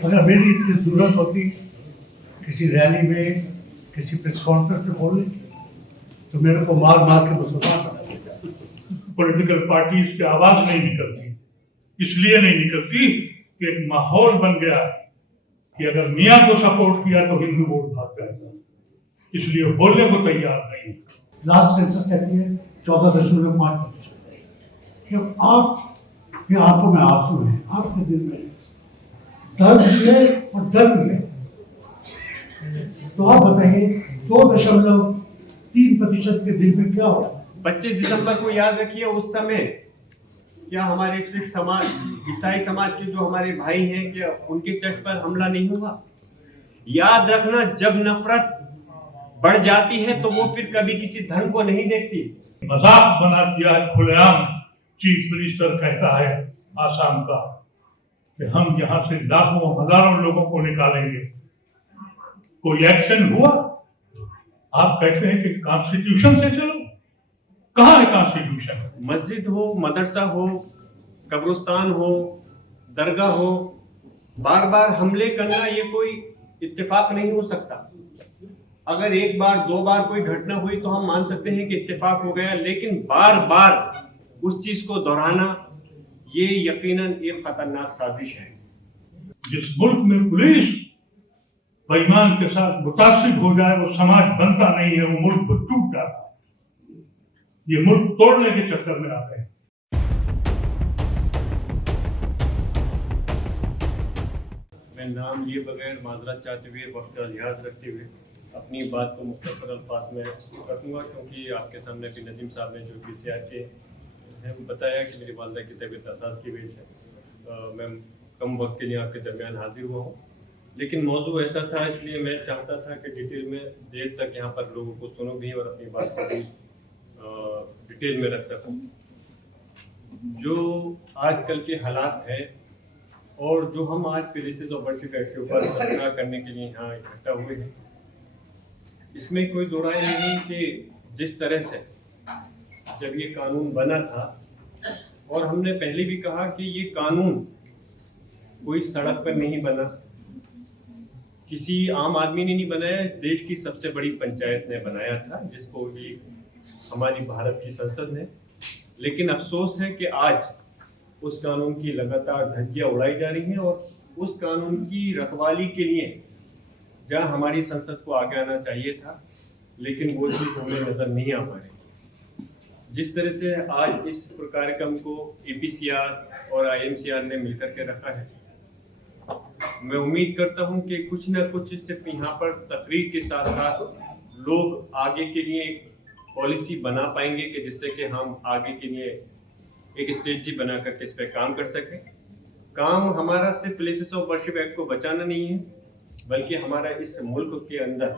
अगर मेरी इतनी जरूरत होती किसी रैली में, किसी प्रेस कॉन्फ्रेंस में बोलने की, तो मेरे को मार मार के मुसलमान बना देगा। पॉलिटिकल पार्टी की आवाज नहीं निकलती, इसलिए नहीं निकलती कि एक माहौल बन गया कि अगर मियाँ को सपोर्ट किया तो हिंदू वोट भाग जाएगा, इसलिए बोलने को तैयार नहीं। लास्ट सेंसस कहती है 14.5%। जब आपके आंखों में आंसू है, आपके दिल में दर्द भी है और डर भी है, तो आप बताइए 2.3% के दिल में क्या हो? 25 दिसंबर को याद रखिए, उस समय क्या हमारे सिख समाज, ईसाई समाज के जो हमारे भाई हैं, क्या उनके चर्च पर हमला नहीं हुआ? याद रखना, जब नफरत बढ़ जाती है तो वो फिर कभी किसी धर्म को नहीं देखती। मजाक बना दिया है खुलेआम। चीफ मिनिस्टर कहता है आसाम का कि हम यहाँ से लाखों हजारों लोगों को निकालेंगे। कोई एक्शन हुआ? आप कहते हैं कि कॉन्स्टिट्यूशन से चलो, कहाँ है कॉन्स्टिट्यूशन? मस्जिद हो, मदरसा हो, कब्रिस्तान हो, दरगाह हो, बार बार हमले करना ये कोई इत्तेफाक नहीं हो सकता। अगर एक बार दो बार कोई घटना हुई तो हम मान सकते हैं कि इत्तेफाक हो गया, लेकिन बार बार उस चीज को दोहराना ये यकीनन एक खतरनाक साजिश है। जिस मुल्क में पुलिस बेईमान के साथ मुतासिब हो जाए वो समाज बनता नहीं है, वो मुल्क टूट जाता है। ये मुल्क तोड़ने के चक्कर में आते हैं। मैं नाम लिए बगैर माजरत चाहते हुए, वक्त का लिहाज रखते हुए अपनी बात को मुख्तसर अल्फाज में रखूँगा, क्योंकि आपके सामने भी नदीम साहब ने जो पीसीआर के हैं बताया कि मेरी वालदा की तबीयत असास की वजह से मैं कम वक्त के लिए आपके दरमियान हाजिर हुआ हूँ। लेकिन मौजू ऐसा था, इसलिए मैं चाहता था कि डिटेल में देर तक यहाँ पर लोगों को सुनो भी और अपनी बात को भी डिटेल में रख सकूँ। जो आजकल के हालात हैं और जो हम आज प्लेसेस ऑफ वर्शिप एक्ट के ऊपर तस्करा करने के लिए यहाँ इकट्ठा हुए हैं, इसमें कोई दो राय नहीं कि जिस तरह से जब ये कानून बना था, और हमने पहले भी कहा कि ये कानून कोई सड़क पर नहीं बना, किसी आम आदमी ने नहीं बनाया, इस देश की सबसे बड़ी पंचायत ने बनाया था, जिसको भी हमारी भारत की संसद ने। लेकिन अफसोस है कि आज उस कानून की लगातार धज्जियां उड़ाई जा रही हैं और उस कानून की रखवाली के लिए जहाँ हमारी संसद को आगे आना चाहिए था, लेकिन वो चीज़ हमें नजर नहीं आ पा रही। जिस तरह से आज इस कार्यक्रम को APCR और IMCR ने मिलकर के रखा है, मैं उम्मीद करता हूं कि कुछ न कुछ सिर्फ यहाँ पर तकरीर के साथ साथ लोग आगे के लिए पॉलिसी बना पाएंगे कि जिससे कि हम आगे के लिए एक स्ट्रेटजी बना करके इस पर काम कर सकें। काम हमारा सिर्फ प्लेसेस ऑफ वर्शिप एक्ट को बचाना नहीं है, बल्कि हमारा इस मुल्क के अंदर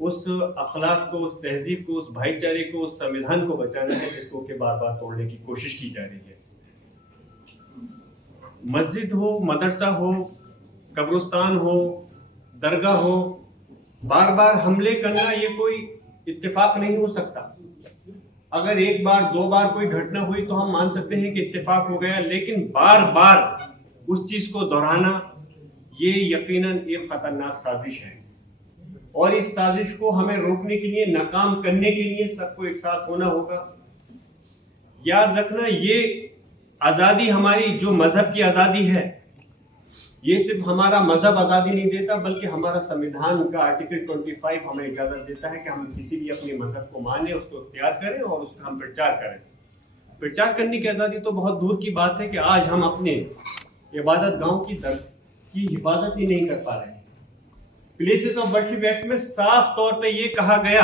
उस अखलाक को, उस तहजीब को, उस भाईचारे को, उस संविधान को बचाना है जिसको कि बार बार तोड़ने की कोशिश की जा रही है। मस्जिद हो, मदरसा हो, कब्रिस्तान हो, दरगाह हो, बार बार हमले करना ये कोई इत्तेफाक नहीं हो सकता। अगर एक बार दो बार कोई घटना हुई तो हम मान सकते हैं कि इत्तेफाक हो गया, लेकिन बार बार उस चीज को दोहराना ये यकीनन एक खतरनाक साजिश है। और इस साजिश को हमें रोकने के लिए, नाकाम करने के लिए सबको एक साथ होना होगा। याद रखना, ये आजादी हमारी जो मजहब की आजादी है, ये सिर्फ हमारा मजहब आजादी नहीं देता, बल्कि हमारा संविधान का आर्टिकल 25 हमें इजाजत देता है कि हम किसी भी अपने मजहब को माने, उसको इख्तियार करें और उसका हम प्रचार करें। प्रचार करने की आजादी तो बहुत दूर की बात है कि आज हम अपने इबादत गांव की हिफाजत ही नहीं कर पा रहे हैं। प्लेसेस ऑफ वर्शिप एक्ट में साफ तौर पे ये कहा गया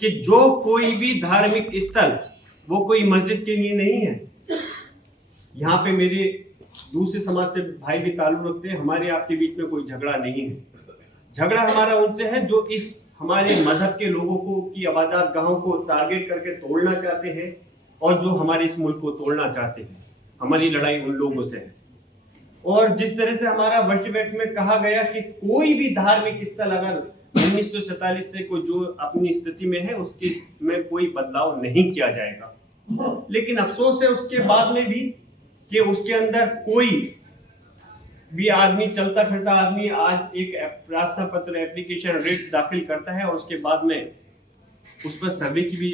कि जो कोई भी धार्मिक स्थल, वो कोई मस्जिद के लिए नहीं है। यहाँ पे मेरे दूसरे समाज से भाई भी ताल्लुक रखते हैं, हमारे आपके बीच में कोई झगड़ा नहीं है। झगड़ा हमारा उनसे है जो इस हमारे मजहब के लोगों को की इबादत गाहों को टारगेट करके तोड़ना चाहते हैं और जो हमारे इस मुल्क को तोड़ना चाहते हैं। हमारी लड़ाई उन लोगों से है। और जिस तरह से हमारा वर्शिप एक्ट में कहा गया कि कोई भी धार्मिक स्थल अगर 1947 से कोई जो अपनी स्थिति में है उसके में कोई बदलाव नहीं किया जाएगा। लेकिन अफसोस है उसके बाद में भी कि उसके अंदर कोई भी आदमी, चलता फिरता आदमी आज एक प्रार्थना पत्र एप्लीकेशन रेट दाखिल करता है और उसके बाद में उस पर सर्वे की भी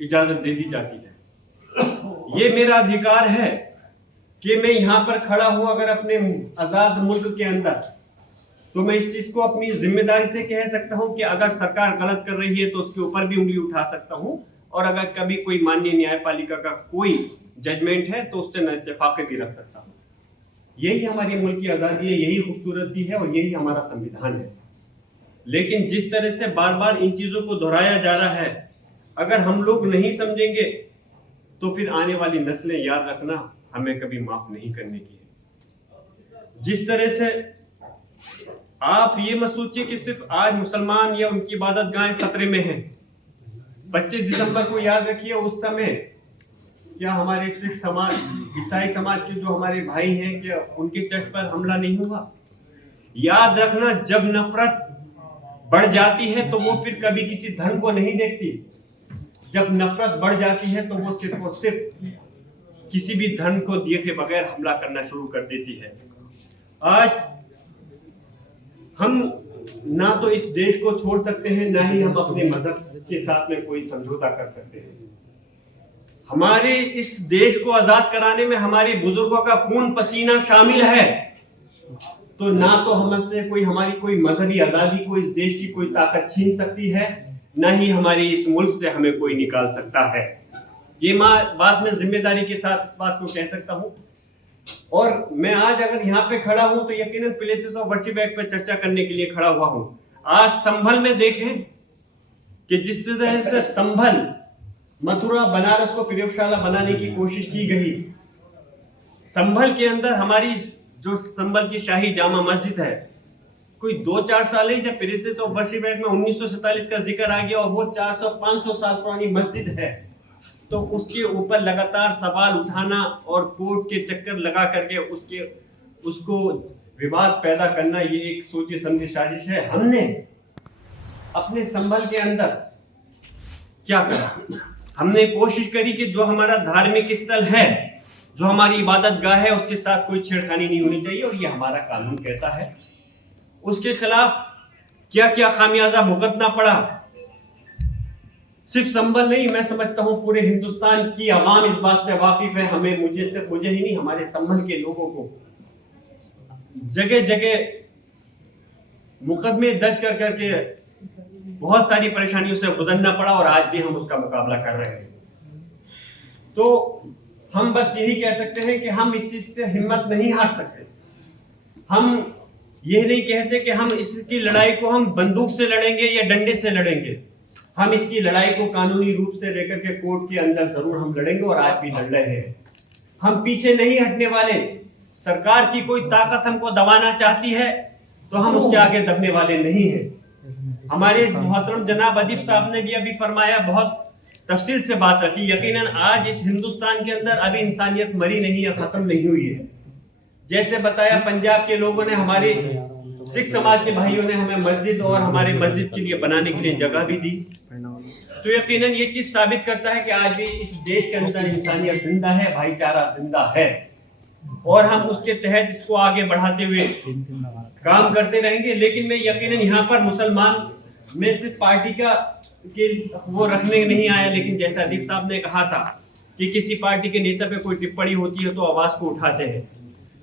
इजाजत दे दी जाती है। ये मेरा अधिकार है कि मैं यहाँ पर खड़ा हूँ अगर अपने आजाद मुल्क के अंदर, तो मैं इस चीज को अपनी जिम्मेदारी से कह सकता हूँ कि अगर सरकार गलत कर रही है तो उसके ऊपर भी उंगली उठा सकता हूँ, और अगर कभी कोई माननीय न्यायपालिका का कोई जजमेंट है तो उससे मैं इत्तेफाक भी रख सकता हूँ। यही हमारी मुल्क की आज़ादी है, यही खूबसूरती है और यही हमारा संविधान है। लेकिन जिस तरह से बार बार इन चीजों को दोहराया जा रहा है, अगर हम लोग नहीं समझेंगे तो फिर आने वाली नस्लें याद रखना हमें कभी माफ नहीं करने की है। जिस तरह से आप ये मत सोचिए कि सिर्फ आज मुसलमान या उनकी इबादत गाहें खतरे में हैं। 25 दिसंबर को याद रखिए, उस समय क्या हमारे सिख समाज, ईसाई समाज के जो हमारे भाई हैं, क्या उनके चर्च पर हमला नहीं हुआ? याद रखना, जब नफरत बढ़ जाती है तो वो फिर कभी किसी धर्म को नहीं देखती। जब नफरत बढ़ जाती है तो वो सिर्फ और सिर्फ किसी भी धर्म को देखे बगैर हमला करना शुरू कर देती है। आज हम ना तो इस देश को छोड़ सकते हैं, ना ही हम अपने मजहब के साथ में कोई समझौता कर सकते हैं। हमारे इस देश को आजाद कराने में हमारे बुजुर्गों का खून पसीना शामिल है, तो ना तो हमसे कोई हमारी कोई मजहबी आजादी को इस देश की कोई ताकत छीन सकती है, ना ही हमारी इस मुल्क से हमें कोई निकाल सकता है। ये बात मैं जिम्मेदारी के साथ इस बात को कह सकता हूँ। और मैं आज अगर यहाँ पे खड़ा हूँ तो यकीनन प्लेसेस ऑफ वर्शिप एक्ट पे चर्चा करने के लिए खड़ा हुआ हूँ। आज संभल में देखें कि जिस तरह से संभल, मथुरा, बनारस को प्रयोगशाला बनाने की कोशिश की गई, संभल के अंदर हमारी जो संभल की शाही जामा मस्जिद है, कोई 2-4 साल ही जब प्लेसेस ऑफ वर्शिप एक्ट में 1947 का जिक्र आ गया और वो 400-500 साल पुरानी मस्जिद है, तो उसके ऊपर लगातार सवाल उठाना और कोर्ट के चक्कर लगा करके उसको विवाद पैदा करना, ये एक सोची समझी साजिश है। हमने अपने संभल के अंदर क्या करा? हमने कोशिश करी कि जो हमारा धार्मिक स्थल है, जो हमारी इबादत गाह है, उसके साथ कोई छेड़खानी नहीं होनी चाहिए, और ये हमारा कानून कहता है। उसके खिलाफ क्या क्या खामियाजा भुगतना पड़ा, सिर्फ संभल नहीं, मैं समझता हूं पूरे हिंदुस्तान की आवाम इस बात से वाकिफ है। मुझे ही नहीं, हमारे संभल के लोगों को जगह जगह मुकदमे दर्ज कर करके बहुत सारी परेशानियों से गुजरना पड़ा, और आज भी हम उसका मुकाबला कर रहे हैं। तो हम बस यही कह सकते हैं कि हम इस चीज से हिम्मत नहीं हार सकते। हम ये नहीं कहते कि हम इसकी लड़ाई को हम बंदूक से लड़ेंगे या डंडे से लड़ेंगे। हम इसकी लड़ाई को कानूनी रूप से लेकर के कोर्ट के अंदर जरूर हम लड़ेंगे, और आज भी लड़ रहे हैं। हम पीछे नहीं हटने वाले। सरकार की कोई ताकत हमको दबाना चाहती है तो हम उसके आगे दबने वाले नहीं हैं। हमारे मोहतरम जनाब अदीब साहब ने भी अभी फरमाया, बहुत तफसील से बात रखी। यकीनन आज इस हिंदुस्तान के अंदर अभी इंसानियत मरी नहीं है, खत्म नहीं हुई है। जैसे बताया, पंजाब के लोगों ने, हमारे सिख समाज के भाइयों ने हमें मस्जिद और हमारे मस्जिद के लिए बनाने के लिए जगह भी दी। तो यकीनन ये चीज साबित करता है कि आज भी इस देश के अंदर इंसानियत जिंदा है, भाईचारा जिंदा है, और हम उसके तहत इसको आगे बढ़ाते हुए काम करते रहेंगे। लेकिन मैं यकीनन यहाँ पर मुसलमान में सिर्फ पार्टी का के वो रखने नहीं आया, लेकिन जैसा अदीब साहब ने कहा था कि किसी पार्टी के नेता पे कोई टिप्पणी होती है तो आवाज को उठाते हैं।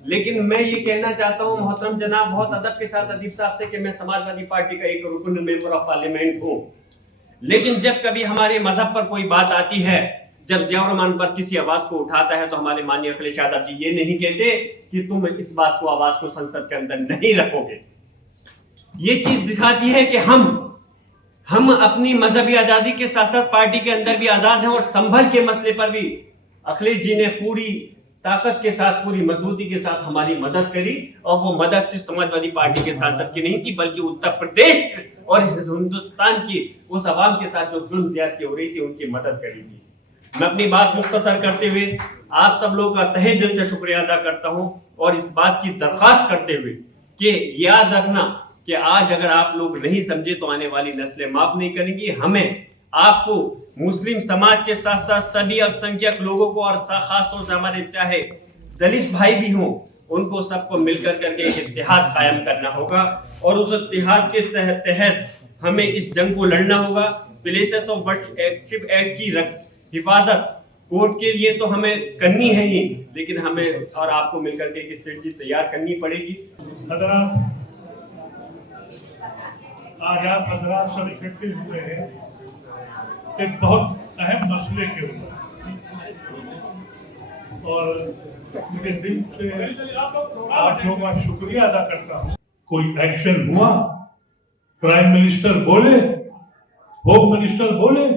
लेकिन मैं ये कहना चाहता हूँ मोहतरम जनाब, बहुत अदब के साथ अदीब साहब से, कि मैं समाजवादी पार्टी का एक रुकन मेंबर ऑफ पार्लियामेंट हूँ, लेकिन जब कभी हमारे मजहब पर कोई बात आती है, जब जियाउर रहमान पर किसी आवाज को उठाता है, तो हमारे माननीय अखिलेश यादव जी ये नहीं कहते कि तुम इस बात को, आवाज को संसद के अंदर नहीं रखोगे। ये चीज दिखाती है कि हम अपनी मजहबी आजादी के साथ साथ पार्टी के अंदर भी आजाद हैं, और संभल के मसले पर भी अखिलेश जी ने पूरी ताकत के साथ, पूरी मजबूती के साथ हमारी मदद करी, और वो मदद सिर्फ समाजवादी पार्टी के सांसद की नहीं थी, बल्कि उत्तर प्रदेश और हिंदुस्तान की उस आवाम के साथ जो जुल्म ज्यादती हो रही थी, उनकी मदद करी थी। मैं अपनी बात मुख्तसर करते हुए आप सब लोगों का तहे दिल से शुक्रिया अदा करता हूं, और इस बात की दरख्वास्त करते हुए कि याद रखना कि आज अगर आप लोग नहीं समझे तो आने वाली नस्लें माफ नहीं करेंगी। हमें आपको मुस्लिम समाज के साथ साथ सभी अल्पसंख्यक लोगों को, और खासतौर से हमारे चाहे दलित भाई भी हों, उनको सबको मिलकर करके एक इत्तेहाद कायम करना होगा और उस इत्तेहाद के तहत हमें इस जंग को लड़ना होगा। प्लेसेस ऑफ वर्शिप एक्ट की हिफाजत कोर्ट के लिए तो हमें करनी है ही, लेकिन हमें और आपको मिलकर के एक स्ट्रेटजी तैयार करनी पड़ेगी। आज आप हजरात सब इकट्ठे हुए हैं एक बहुत अहम मसले के ऊपर, और मुझे दिल से आप लोगों का शुक्रिया अदा करता हूँ। कोई एक्शन हुआ, प्राइम मिनिस्टर बोले, होम मिनिस्टर बोले,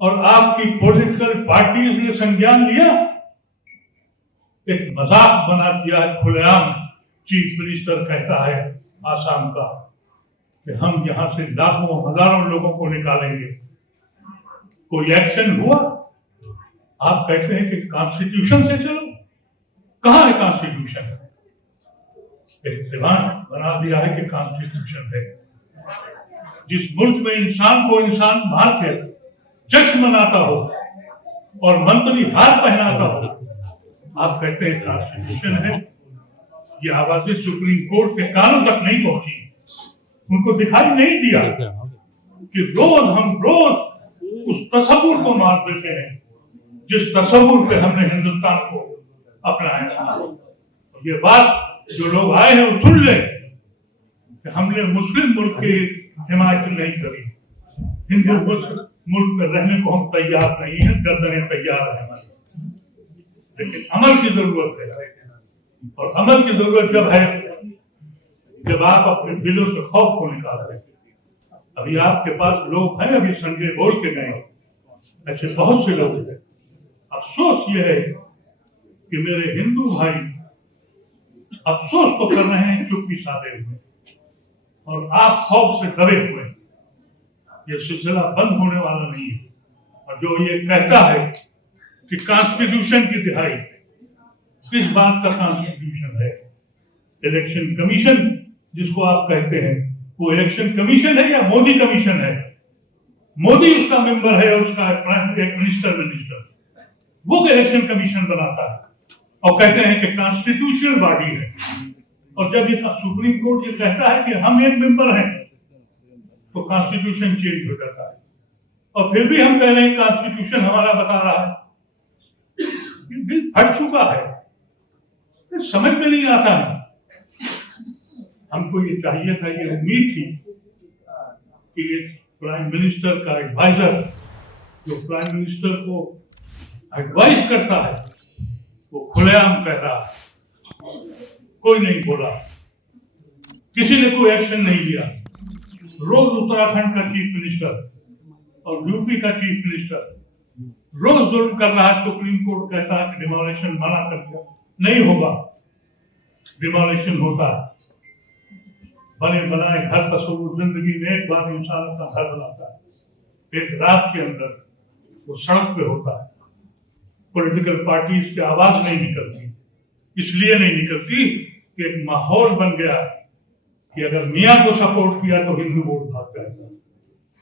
और आपकी पॉलिटिकल पार्टीज ने संज्ञान लिया। एक मजाक बना दिया है खुलेआम। चीफ मिनिस्टर कहता है आसाम का कि हम यहां से लाखों हजारों लोगों को निकालेंगे। कोई एक्शन हुआ? आप कहते हैं कि कॉन्स्टिट्यूशन से चलो। कहां है कॉन्स्टिट्यूशन? एक दीवान बना दिया है कि कॉन्स्टिट्यूशन है। जिस मुल्क में इंसान को इंसान मार के जश्न मनाता हो और मंत्री हार पहनाता हो, आप कहते हैं कॉन्स्टिट्यूशन है। ये आवाजें सुप्रीम कोर्ट के कानों तक नहीं पहुंची, उनको दिखाई नहीं दिया कि हम रोज उस तस्वुर को मार देते हैं जिस तस्वुर पे हमने हिंदुस्तान को अपनाया। ये बात जो लोग आए हैं वो सुन ले कि हमने मुस्लिम मुल्क की हिमायत नहीं करी। हिंदू मुल्क में रहने को हम तैयार नहीं है, गर्दनें तैयार है हमारी, लेकिन अमल की जरूरत है। और अमल की जरूरत जब है जब आप अपने दिलों से खौफ को निकाल रहे हैं। अभी आपके पास लोग हैं, अभी संजय बोल के गए, ऐसे बहुत से लोग हैं। अफसोस ये है कि मेरे हिंदू भाई अफसोस तो कर रहे हैं चुप्पी साधे हुए, और आप खौफ से डरे हुए। ये सिलसिला बंद होने वाला नहीं है। और जो ये कहता है कि कॉन्स्टिट्यूशन की दिहाई, किस बात का कॉन्स्टिट्यूशन है? इलेक्शन कमीशन जिसको आप कहते हैं, वो इलेक्शन कमीशन है या मोदी कमीशन है? मोदी उसका मेंबर है, उसका मिनिस्टर वो इलेक्शन कमीशन बनाता है और कहते हैं कि कॉन्स्टिट्यूशनल बॉडी है। और जब ये सुप्रीम कोर्ट ये कहता है कि हम एक मेंबर हैं, तो कॉन्स्टिट्यूशन चेंज हो जाता है। और फिर भी हम कह रहे हैं कॉन्स्टिट्यूशन हमारा बता रहा है। बिल फट चुका है, समझ में नहीं आता है। हमको ये चाहिए था, ये उम्मीद थी कि प्राइम मिनिस्टर का एडवाइजर जो प्राइम मिनिस्टर को एडवाइस करता है वो खुलेआम कह रहा है। कोई नहीं बोला, किसी ने कोई एक्शन नहीं लिया। रोज उत्तराखंड का चीफ मिनिस्टर और यूपी का चीफ मिनिस्टर रोज जुल्म कर रहा है। सुप्रीम कोर्ट कहता है कि डिमोलिशन मना कर दिया, नहीं होगा। डिमोलिशन होता है। बने बनाए घर तस्वुर जिंदगी में एक बार इंसान अपना घर बनाता है, एक रात के अंदर वो सड़क पे होता है। पॉलिटिकल पार्टीज की आवाज नहीं निकलती, इसलिए नहीं निकलती कि एक माहौल बन गया कि अगर मियां को सपोर्ट किया तो हिंदू वोट भाग जाएगा,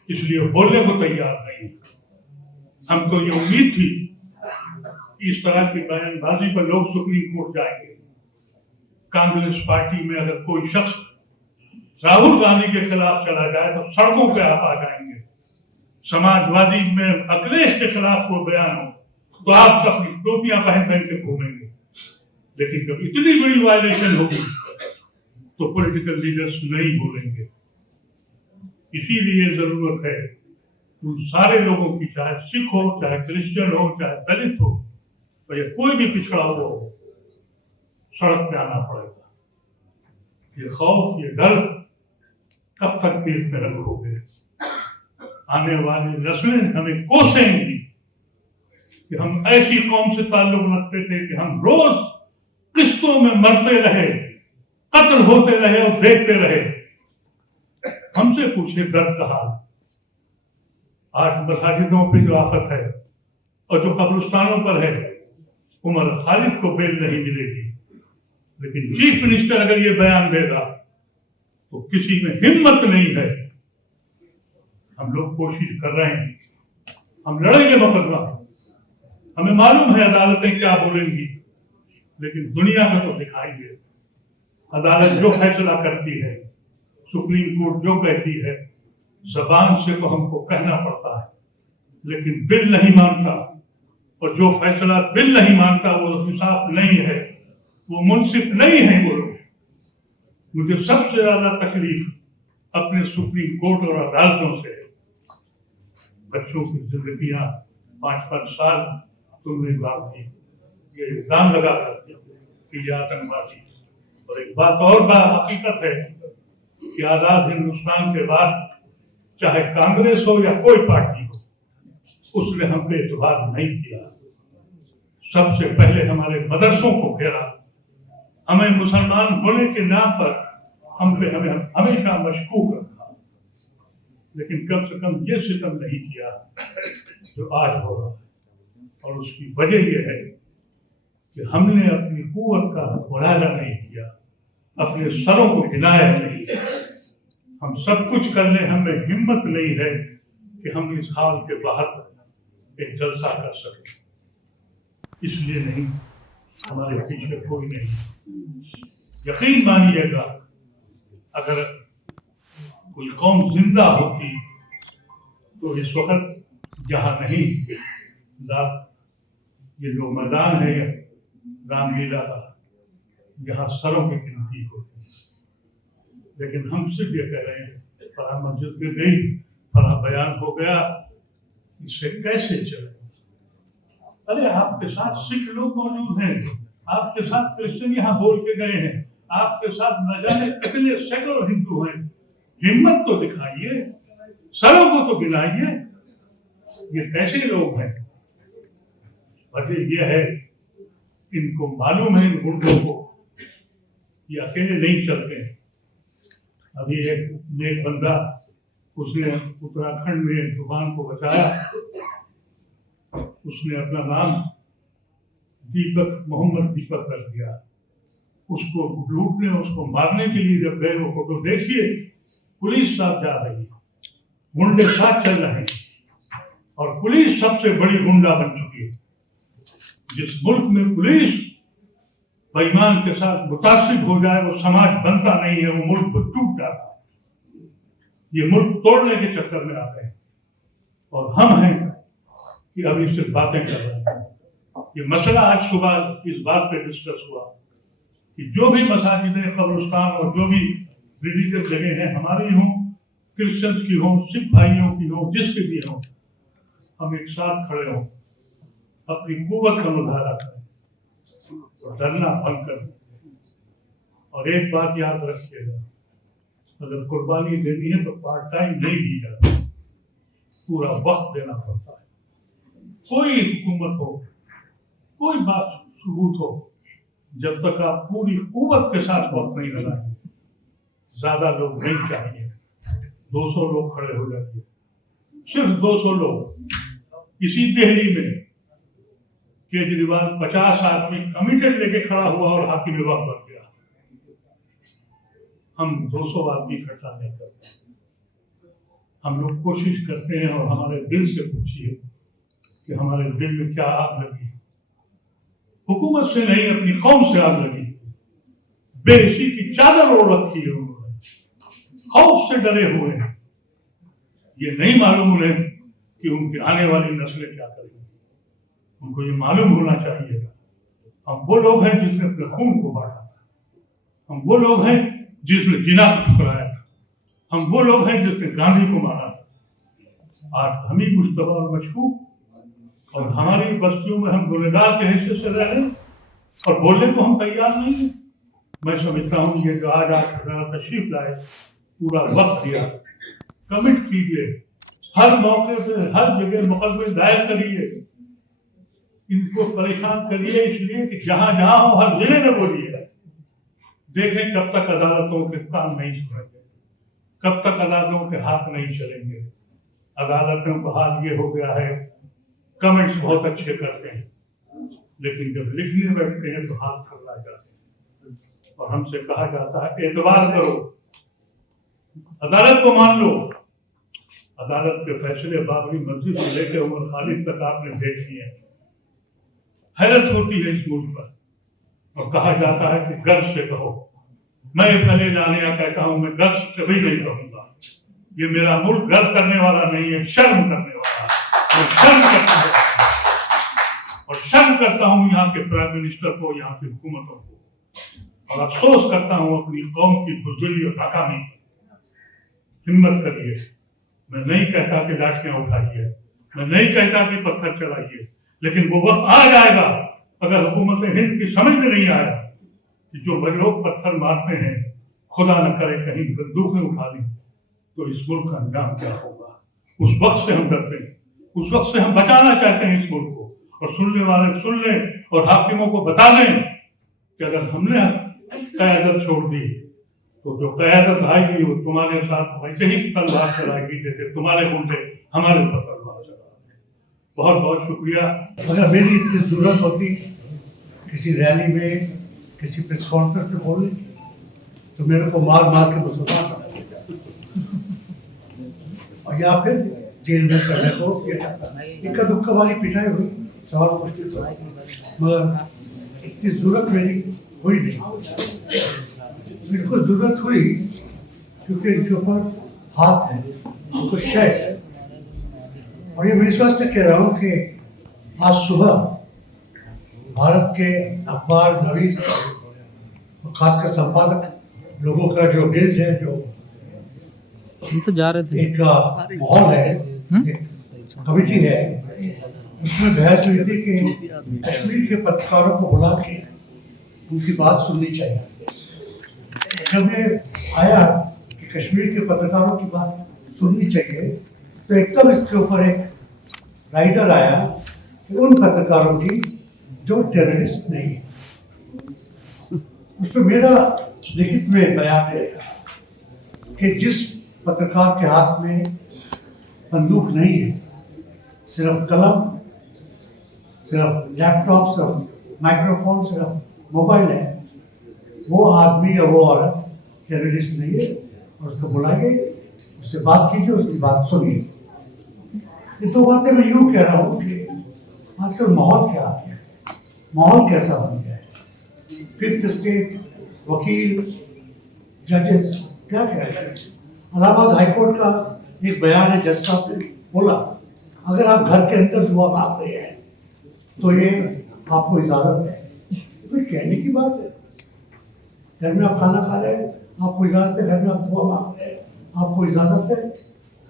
इसलिए बोलने को तैयार नहीं। हमको ये उम्मीद थी इस तरह की बयानबाजी पर लोग सुप्रीम कोर्ट जाएंगे। कांग्रेस पार्टी में अगर कोई शख्स राहुल गांधी के खिलाफ चला जाए तो सड़कों पे आप आ जाएंगे। समाजवादी में अखिलेश के खिलाफ कोई बयान हो तो आप अपनी टोपियां पहन के घूमेंगे। लेकिन जब इतनी बड़ी वायलेशन होगी तो पॉलिटिकल लीडर्स नहीं बोलेंगे। इसीलिए जरूरत है उन सारे लोगों की, चाहे सिख हो, चाहे क्रिश्चियन हो, चाहे दलित हो, और या कोई भी पिछड़ा हो, सड़क पे आना पड़ेगा। ये खौफ, ये डर कब तक दिल में रखोगे? आने वाली नस्लें हमें कोसेंगी कि हम ऐसी कौम से ताल्लुक रखते थे कि हम रोज किस्तों में मरते रहे, कत्ल होते रहे और देखते रहे। हमसे पूछे दर्द का हाल। आज मसाजिदों पे जो आफत है और जो कब्रिस्तानों पर है, उमर खालिद को बेल नहीं मिलेगी। लेकिन चीफ मिनिस्टर अगर ये बयान देगा तो किसी में हिम्मत नहीं है। हम लोग कोशिश कर रहे हैं, हम लड़ेंगे मुकदमा। हमें मालूम है अदालतें क्या बोलेंगी, लेकिन दुनिया को तो दिखाइए। अदालत जो फैसला करती है, सुप्रीम कोर्ट जो कहती है, जबान से तो हमको कहना पड़ता है, लेकिन दिल नहीं मानता। और जो फैसला दिल नहीं मानता वो इंसाफ नहीं है, वो मुंसिफ नहीं है वो लोग। मुझे सबसे ज्यादा तकलीफ अपने सुप्रीम कोर्ट और अदालतों से है। बच्चों की जिंदगियां 5-5 साल तुमने बात दी, ये इल्जाम लगा करते कि ये आतंकवादी। और एक बात और हकीकत है कि आजाद हिंदुस्तान के बाद चाहे कांग्रेस हो या कोई पार्टी हो, उसने हम पे एतबार नहीं किया। सबसे पहले हमारे मदरसों को घेरा, हमें मुसलमान होने के नाम पर हमें हमेशा मशकूक रखा, लेकिन कम से कम ये सितम नहीं किया जो आज हो रहा है। और उसकी वजह यह है कि हमने अपनी कुव्वत का मुलाजा नहीं किया, अपने सरों को हिलाया नहीं। हम सब कुछ कर ले, हमें हिम्मत नहीं है कि हम इस हाल के बाहर एक जलसा कर सके। इसलिए नहीं, हमारे पीछे कोई नहीं। यकीन मानिएगा, अगर कोई कौम जिंदा होती तो इस वक्त यहाँ नहीं, ये जो मैदान है रामलीला का, यहाँ सरों की गिनती होती। लेकिन हम सिर्फ ये कह रहे हैं फला मस्जिद में गई, फला बयान हो गया, इससे कैसे चले? अरे आपके साथ सिख लोग मौजूद हैं, आपके साथ क्रिश्चियन यहाँ बोल के गए हैं, आपके साथ न जाने कितने सैकड़ों हिंदू हैं। हिम्मत तो दिखाइए, सरों को तो गिनाइए। ये कैसे लोग हैं? वजह यह है, इनको मालूम है इन गुंडों को ये अकेले नहीं चलते हैं। अभी एक नेक बंदा, उसने उत्तराखंड में एक दुकान को बचाया, उसने अपना नाम दीपक, मोहम्मद दीपक कर दिया। उसको लूटने, उसको मारने के लिए जब गए, वो फोटो देखिए, पुलिस साथ जा रही है, गुंडे साथ चल रहे हैं, और पुलिस सबसे बड़ी गुंडा बन चुकी है। जिस मुल्क में पुलिस बेईमान के साथ मुतासिब हो जाए, वो समाज बनता नहीं है, वो मुल्क को टूट जाता है। ये मुल्क तोड़ने के चक्कर में आते हैं, और हम हैं कि अभी सिर्फ बातें कर रहे हैं। ये मसला आज सुबह इस बात पे डिस्कस हुआ कि जो भी मसाजिदें, कब्रिस्तान और जो भी रिलीजियस जगह हैं, हमारी हों, क्रिश्चियंस की हों, सिख भाइयों की हों, जिसके भी हों, हम एक साथ खड़े हों, अपनी कुव्वत का मुजाहरा करें और डरना बंद करें। और एक बात याद रखिएगा, अगर कुर्बानी देनी है तो पार्ट टाइम नहीं दी जाती, पूरा वक्त देना पड़ता है। कोई हुकूमत हो, कोई बात सबूत हो, जब तक आप पूरी कुव्वत के साथ वक्त नहीं लगाएंगे, ज्यादा लोग नहीं चाहिए, 200 लोग खड़े हो जाइए, सिर्फ 200 लोग। इसी दिल्ली में केजरीवाल 50 आदमी कमिटेड लेके खड़ा हुआ और हाकिम वक्त बन गया। हम 200 आदमी इकट्ठा नहीं करते, हम लोग कोशिश करते हैं। और हमारे दिल से पूछिए कि हमारे दिल में क्या आग लगी। हुकूमत से नहीं, अपनी कौम से आग लगी। बेहिसी की चादर ओढ़ रखी है उन्होंने, खौफ से डरे हुए हैं। ये नहीं मालूम उन्हें कि उनकी आने वाली नस्लें क्या करेंगी। उनको ये मालूम होना चाहिए हम वो लोग हैं जिसने अपने खून को बांटा था, हम वो लोग हैं जिसने जिना को ठुकराया था, हम वो लोग हैं जिसने गांधी को मारा था। आज हम ही मुश्तबा और मशकूक, और हमारी बस्तियों में हम गुनहगार के हिस्से से रह रहे और बोलने को हम तैयार नहीं हैं। मैं समझता हूँ ये जो आज आप तशरीफ लाए, पूरा वक्त दिया, कमिट कीजिए, हर मौके पे हर जगह मुकदमे दायर करिए, इनको परेशान करिए, इसलिए कि जहां जहां हो हर जिले में बोलिए। देखें कब तक अदालतों के काम नहीं सुनेंगे, कब तक अदालतों के हाथ नहीं चलेंगे। अदालतों का हाल ये हो गया है, कमेंट्स बहुत अच्छे करते हैं, लेकिन जब लिखने बैठते हैं तो हाथ थकला जाते हैं। और हमसे कहा जाता है एतबार करो, अदालत को मान लो। अदालत के फैसले बाबरी मस्जिद से लेकर उमर खालिद तक आपने देख लिए हैं। हैरत होती है इस मुल्क पर और कहा जाता है कि गर्व से कहो। मैं गले लानिया कहता हूं, मैं गर्व से कभी नहीं कहूंगा। ये मेरा मुल्क गर्व करने वाला नहीं है, शर्म करने वाला है। और शर्म करता हूं यहाँ के प्राइम मिनिस्टर को, यहाँ की हुकूमतों को, और अफसोस करता हूं अपनी कौम की बुज़दिली और नाकामी। हिम्मत करिए, मैं नहीं कहता कि लाठियां उठाइए, मैं नहीं कहता कि पत्थर चलाइए, लेकिन वो वक्त आ जाएगा अगर हुकूमत हिंद की समझ में नहीं आया कि जो लोग पत्थर मारते हैं, खुदा न करे कहीं बंदूकें उठा ली तो इस मुल्क का अंजाम क्या होगा। उस वक्त से हम डरते हैं, उस वक्त से हम बचाना चाहते हैं इस मुल्क को। और सुनने वाले सुन लें और हाकिमों को बता दें कि अगर हमने क़यादत छोड़ दी तो जो क़यादत आएगी वो तुम्हारे साथ वैसे ही तलवार चलाएगी जैसे तुम्हारे गुंडे हमारे ऊपर तलवार चलाएंगे। बहुत बहुत शुक्रिया। अगर मेरी इतनी जरूरत होती किसी रैली में, किसी प्रेस कॉन्फ्रेंस में बोलने की, तो मेरे को मार मार के मुसलमान बना देता और या फिर जेल में करने को किया जाता। इक्का दुक्का वाली पिटाई हुई, सवाल मुश्किल था, मगर इतनी जरूरत मेरी हुई नहीं। मेरे को जरूरत हुई क्योंकि इनके ऊपर हाथ है, उनको शय है। और ये मैं इस वास्ते कह रहा हूँ कि आज सुबह भारत के अखबार नवीस और खासकर संपादक लोगों का जो गिल्ड है, जो हम तो जा रहे थे, एक माहौल है, एक कमेटी है, उसमें बहस हुई थी कि कश्मीर के पत्रकारों को बुला के उनकी बात सुननी चाहिए। जब ये आया कि कश्मीर के पत्रकारों की बात सुननी चाहिए तो एकदम इसके ऊपर एक राइटर आया कि उन पत्रकारों की जो टेररिस्ट नहीं है। उस पर मेरा लिखित में बयान है कि जिस पत्रकार के हाथ में बंदूक नहीं है, सिर्फ कलम, सिर्फ लैपटॉप, सिर्फ माइक्रोफोन, सिर्फ मोबाइल है, वो आदमी या वो औरत टेररिस्ट नहीं है। और उसको बुलाइए, उससे बात कीजिए, उसकी बात सुनिए। ये दो बातें मैं यूँ कह रहा हूँ कि आजकल माहौल क्या आ गया है, माहौल कैसा बन गया है। फिफ्थ स्टेट, वकील, जजेस क्या कह रहे हैं। इलाहाबाद हाईकोर्ट का एक बयान है, जज साहब ने बोला अगर आप घर के अंदर दुआ मांग रहे हैं तो ये आपको इजाजत है। तो कहने की बात है, घर में आप खाना खा रहे हैं, आपको इजाजत है, घर में आप दुआ मांग रहे हैं, आपको इजाजत है।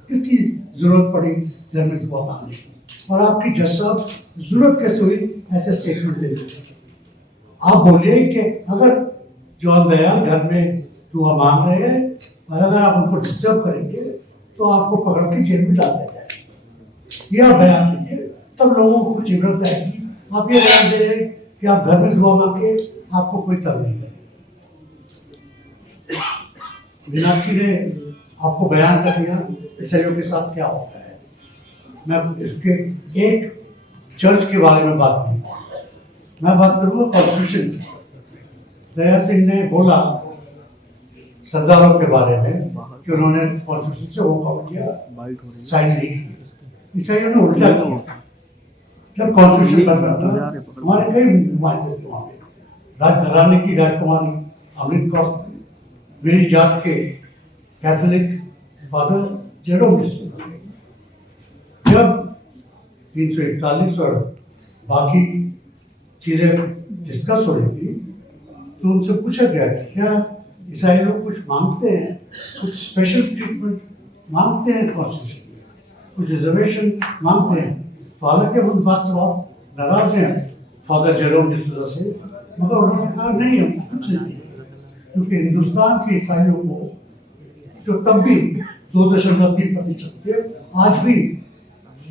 किसकी जरूरत पड़ी घर में दुआ मांगने की? और आपकी जज साहब जरूरत कैसे हुई ऐसे स्टेटमेंट दे देते? आप बोलिए कि अगर जॉन दयाल घर में दुआ मांग रहे हैं और अगर आप उनको डिस्टर्ब करेंगे तो आपको पकड़ के जेल में डाल दिया जाएगा। ये आप बयान दीजिए, तब लोगों को कुछ इबरत आएगी। आप ये बयान दे रहे कि आप घर में दुआ मांगे, आपको कोई तंग नहीं करेगा। मीनाक्षी ने आपको बयान कर दिया ईसाइयों के साथ क्या होता है। मैं इसके एक चर्च के बारे में बात नहीं, मैं बात करूँगा कॉन्स्टिट्यूशन की। दयाल सिंह ने बोला सरदारों के बारे में कि उन्होंने कॉन्स्टिट्यूशन से वॉकआउट किया, साइन नहीं किया। ईसाइयों ने उल्टा किया। जब कॉन्स्टिट्यूशन बन रहा था, हमारे कई नुमाइंदे थे वहाँ पे, राजघराने की राजकुमारी अमृत कौर, मेरी जात के कैथोलिक फादर जेरोम डिसूजा थे। जब 341 और बाकी चीज़ें डिस्कस हो रही थी तो उनसे पूछा गया कि क्या ईसाई लोग कुछ मांगते हैं, कुछ स्पेशल ट्रीटमेंट मांगते हैं कॉन्स्टिट्यूशन में, कुछ रिजर्वेशन मांगते हैं। तो हालांकि उन बात से बहुत नाराज हैं फादर जेरोम डिसूजा से, मगर उन्होंने कहा नहीं, हम कुछ नहीं, क्योंकि हिंदुस्तान के ईसाइयों को जो तब भी 2.3% थे, आज भी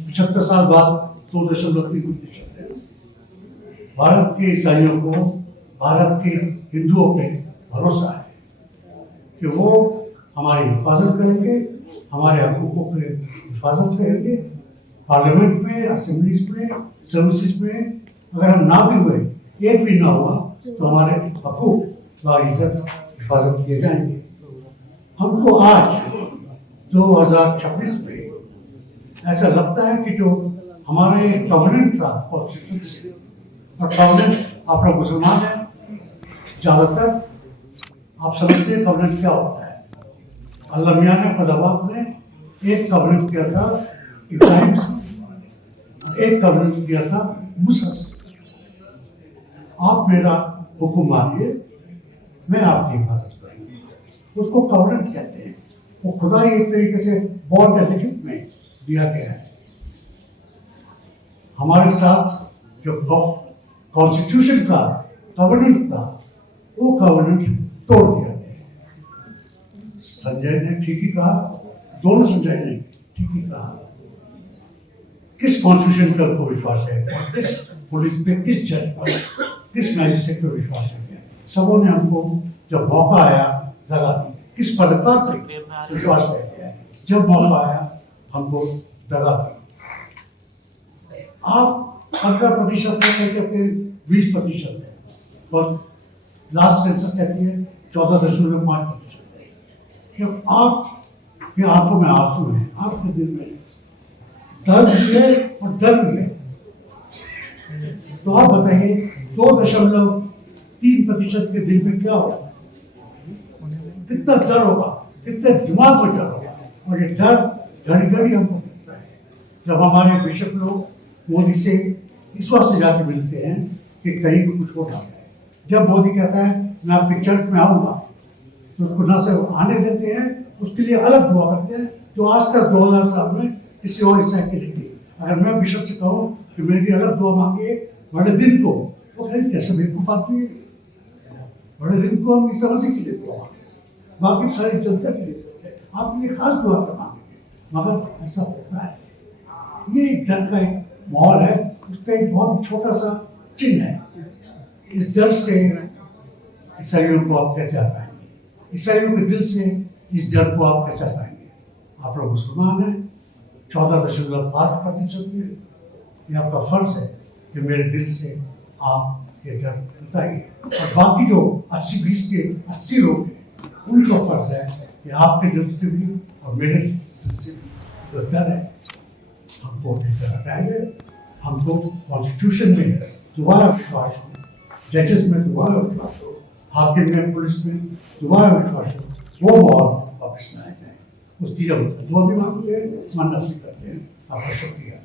75 साल बाद 2.3% है। भारत के ईसाइयों को भारत के हिंदुओं पे भरोसा है कि वो हमारी हिफाजत करेंगे, हमारे हकूकों पे हिफाजत करेंगे। पार्लियामेंट में, असेंबलीज में, सर्विसेज में अगर हम ना भी हुए, एक भी ना हुआ, तो हमारे हकूक व इज्जत हिफाजत किए जाएंगे। हमको आज 2026 में ऐसा लगता है कि जो हमारा एक कॉन्वेनेंट था कॉन्स्टिट्यूशन से, और कॉन्वेनेंट अपना मुसलमान है, ज़्यादातर आप समझते हैं कवरेंट क्या होता है। अल्लाह मियाँ ने खुदाबाद में एक कवरेंट किया था इब्राहिम से, एक कवरेंट किया था मूसा से। आप मेरा हुक्म मानिए, मैं आपकी हिफाजत करूँगा। उसको कवरेंट कहते हैं। वो खुदा ही एक तरीके से बहुत लिखित में दिया गया है। हमारे साथ जो कॉन्स्टिट्यूशन का कवरेंट था, वो कवरेंट तोड़ दिया गया। संजय ने ठीक ही कहा, दोनों संजय ने ठीक ही कहा। किस कॉन्स्टिट्यूशन पर को विश्वास है और किस पुलिस पे, किस जज पर, किस मैजिस्ट्रेट पर विश्वास है? सबों ने हमको जब मौका आया दगा दी। किस पत्रकार पे विश्वास है? जब मौका आया हमको दगा दी। आप 15% कहते हैं, 20% है, और लास्ट सेंसस कहती है 14.5% है। जब आपके आंखों में आंसू है, आपके दिल में दर्द भी है और डर भी है, तो आप बताइए 2.3% के दिल में क्या होगा? कितना डर होगा, कितने दिमाग में डर होगा। और ये डर घड़ी घड़ी हमको दिखता है। जब हमारे बिशप लोग मोदी से इस वक्त से जाके मिलते हैं कि कहीं भी कुछ हो ना जाए। जब मोदी कहता है मैं आपके चर्च में आऊँगा, तो उसको ना सिर्फ आने देते हैं, उसके लिए अलग दुआ करते हैं, जो आज तक 2000 साल में किसी और ईसाई की नहीं थी। अगर मैं बिशप से कहूँ कि मेरी अलग दुआ मांगिए बड़े दिन को, वो कहीं कैसे बेवकूफ आदमी है। बड़े दिन को हम ईसा मसीह के लिए दुआ मांगे, बाकी सारी जनता के लिए देते हैं, आपके लिए खास दुआ कर मांगेंगे। मगर ऐसा होता है, ये डर का एक माहौल है। उसका एक बहुत छोटा सा चिन्ह है। इस डर से ईसाइयों को आप कैसे हटाएंगे? ईसाइयों के दिल से इस डर को आप कैसे हटाएंगे? आप लोग मुसलमान हैं, 14.5%, ये आपका फर्ज है कि मेरे दिल से आप ये डर बताइए। और बाकी जो 80-20 के 80 लोग हैं, उनका फर्ज है कि आपके दिल से भी और मेरे दिल से भी जो डर है हमको लेकर हटाएंगे। हमको कॉन्स्टिट्यूशन में दोबारा विश्वास हो, जजेस में दोबारा विश्वास हो, हाकिम में, पुलिस में दोबारा विश्वास हो, वो माहौल वापस लाए जाए। उसकी हम दुआ भी मांगते हैं, मन्नत भी करते हैं। आपका शुक्रिया।